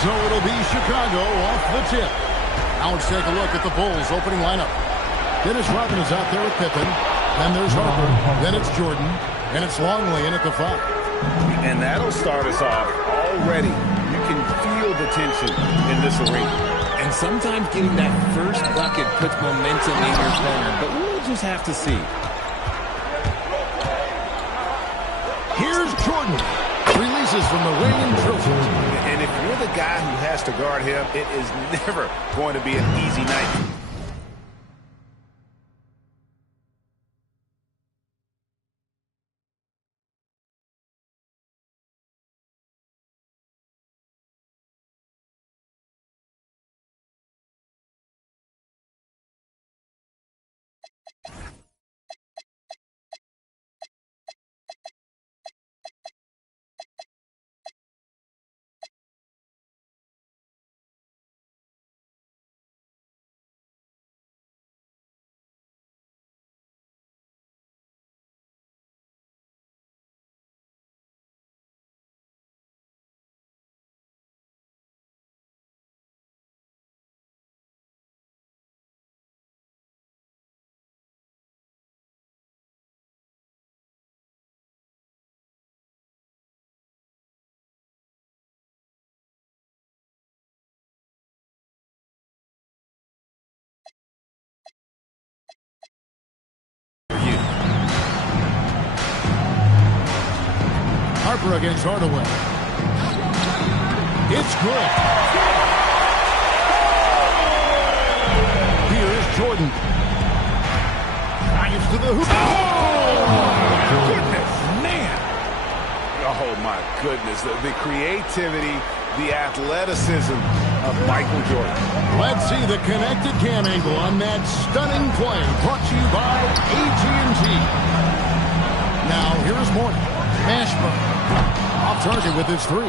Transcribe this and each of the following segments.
So it'll be Chicago off the tip. Now let's take a look at the Bulls opening lineup. Dennis Rodman is out there with Pippen. Then there's Harper. Then it's Jordan. And it's Longley in at the 5. And that'll start us off already. You can feel the tension in this arena. And sometimes getting that first bucket puts momentum in your corner. But we'll just have to see. Here's Jordan. Releases from the reigning trophy. And if you're the guy who has to guard him, it is never going to be an easy night. Harper against Hardaway. It's good. Here's Jordan. Drives to the hoop. Oh, goodness, man. Oh, my goodness. The creativity, the athleticism of Michael Jordan. Let's see the connected cam angle on that stunning play. Brought to you by AT&T. Now, here's Morton. Mashburn. Off target with his 3.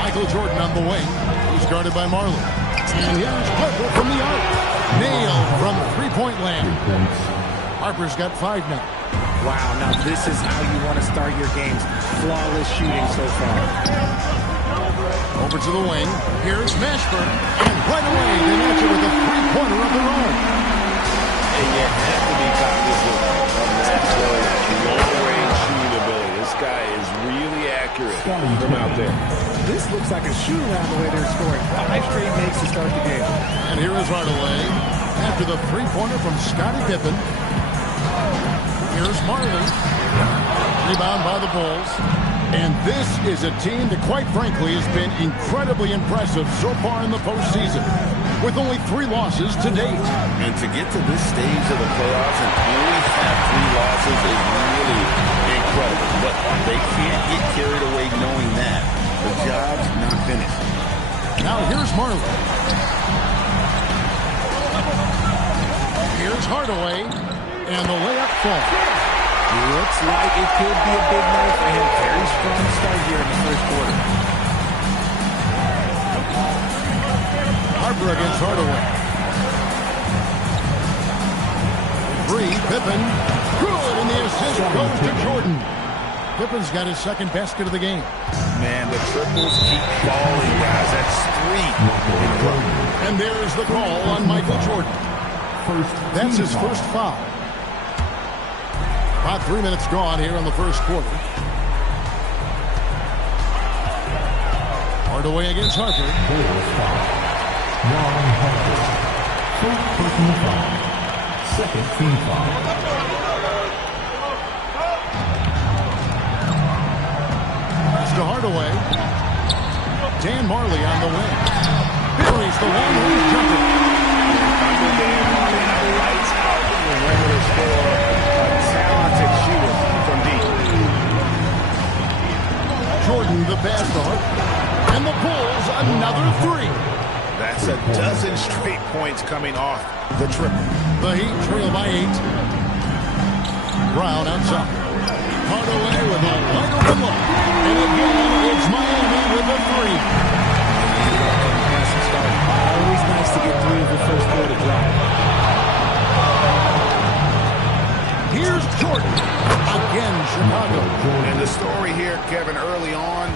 Michael Jordan on the wing. He's guarded by Marley. And here's Harper from the arc. Nailed from three-point land. Harper's got 5 now. Wow, now this is how you want to start your games. Flawless shooting so far. Over to the wing. Here's Mashburn. And right away, they match it with a three-pointer of their own. And you have to be cognizant of that long-range shooting ability. This guy is really accurate from out there. This looks like a shoot-around the way they're scoring. 5 straight makes to start the game. And here is Hardaway. After the three-pointer from Scottie Pippen. Here's Marley. Rebound by the Bulls. And this is a team that, quite frankly, has been incredibly impressive so far in the postseason, with only 3 losses to date. And to get to this stage of the playoffs and only have 3 losses is really incredible. But they can't get carried away knowing that. The job's not finished. Now here's Marley. Here's Hardaway. And the layup falls. Looks like it could be a big night for him. Very strong start here in the first quarter. Harper against Hardaway. 3, Pippen. Good, and the assist goes to Jordan. Pippen's got his second basket of the game. Man, the triples keep falling, guys. That's 3. And there's the call on Michael Jordan. That's his first foul. About 3 minutes gone here in the first quarter. Hardaway against Harper. First personal foul. Second team foul. Pass to Hardaway. Dan Marley on the wing. Buries the long-range jumper. Dan Marley lights out the perimeter score. Talented shooter from deep. Jordan the pass to Harper. And the Bulls another 3. That's a dozen straight points coming off the triple. The Heat trail by 8. Brown outside. Hardaway with a wide open look. And again, it's Miami with a 3. Impressive start. Always nice to get 3 of the first quarter drive. Here's Jordan. Again Chicago. And the story here, Kevin, early on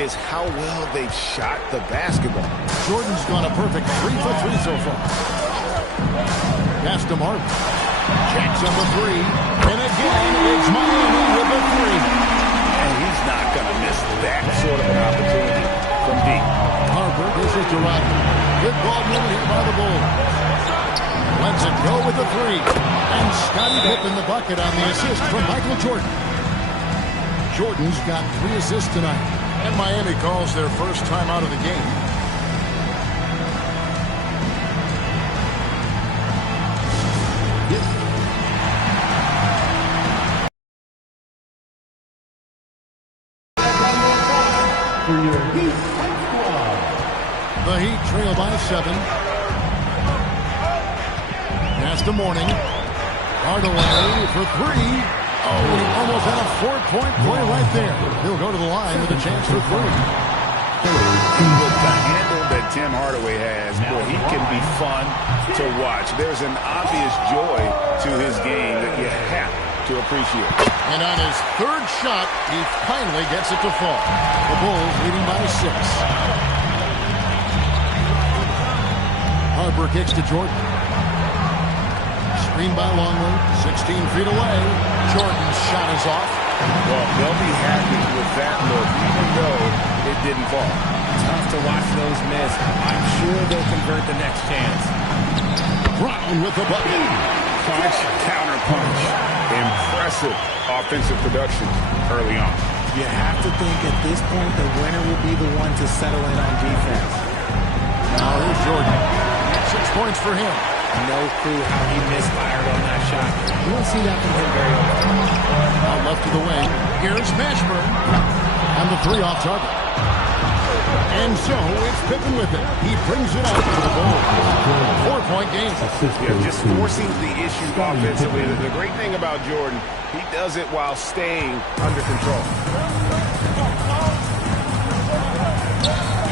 is how well they've shot the basketball. Jordan's gone a perfect 3 for 3 so far. Pass to Martin. Checks on the 3. And again, it's Miami with the 3. And he's not going to miss that sort of an opportunity from deep. Harper dishes to Rodman. Good ball movement here by the Bulls. Lets it go with the 3. And Scottie Pippen the bucket on the assist from Michael Jordan. Jordan's got 3 assists tonight. And Miami calls their first time out of the game. For your Heat squad. The Heat trail by 7. Pass to Morning. Hardaway for 3. Oh, he almost had a 4-point play right there. He'll go to the line with a chance for 3. With the handle that Tim Hardaway has, boy, he can be fun to watch. There's an obvious joy to his game that you have to appreciate. And on his 3rd shot, he finally gets it to fall. The Bulls leading by 6. Harper kicks to Jordan. Screen by Longley, 16 feet away. Jordan's shot is off. Well, they'll be happy with that look, even though it didn't fall. Tough to watch those miss. I'm sure they'll convert the next chance. Brown with the bucket. Punch, counter punch. Impressive offensive production early on. You have to think at this point the winner will be the one to settle in on defense. Now here's Jordan. 6 points for him. No clue how he misfired on that shot. You don't see that from him very often. Out left to the wing. Here's Mashburn. And the 3 off target. And so it's Pippen with it. He brings it out to the Bulls. 4-point game. Yeah, just forcing the issue offensively. The great thing about Jordan, he does it while staying under control.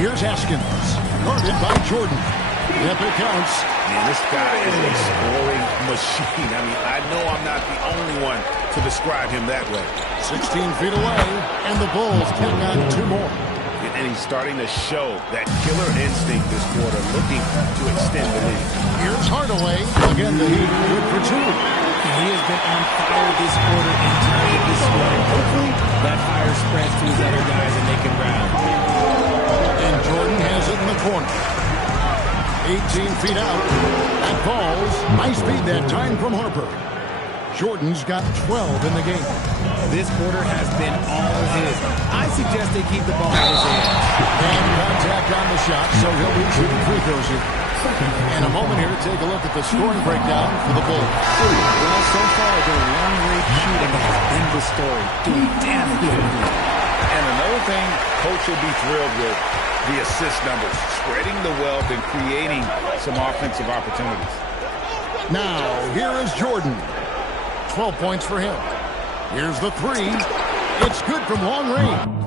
Here's Haskins. Guarded by Jordan. Yep, it counts. Man, this guy is a scoring machine. I mean, I know I'm not the only one to describe him that way. 16 feet away, and the Bulls take on 2 more. And he's starting to show that killer instinct this quarter, looking to extend the lead. Here's Hardaway. Again, the Heat good for 2. He has been on fire this quarter in terms of his scoring. Hopefully, that fire spreads to his other guys and they can grab. And Jordan has it in the corner. 18 feet out. That falls. Nice feed that time from Harper. Jordan's got 12 in the game. This quarter has been all his. I suggest they keep the ball in his hands. And contact on the shot, so he'll be shooting free throws here. And a moment here to take a look at the scoring breakdown for the Bulls. Well, so far, their long-range shooting has been the story. Doing damage. And another thing Coach will be thrilled with, the assist numbers, spreading the wealth and creating some offensive opportunities. Now, here is Jordan. 12 points for him. Here's the 3. It's good from long range.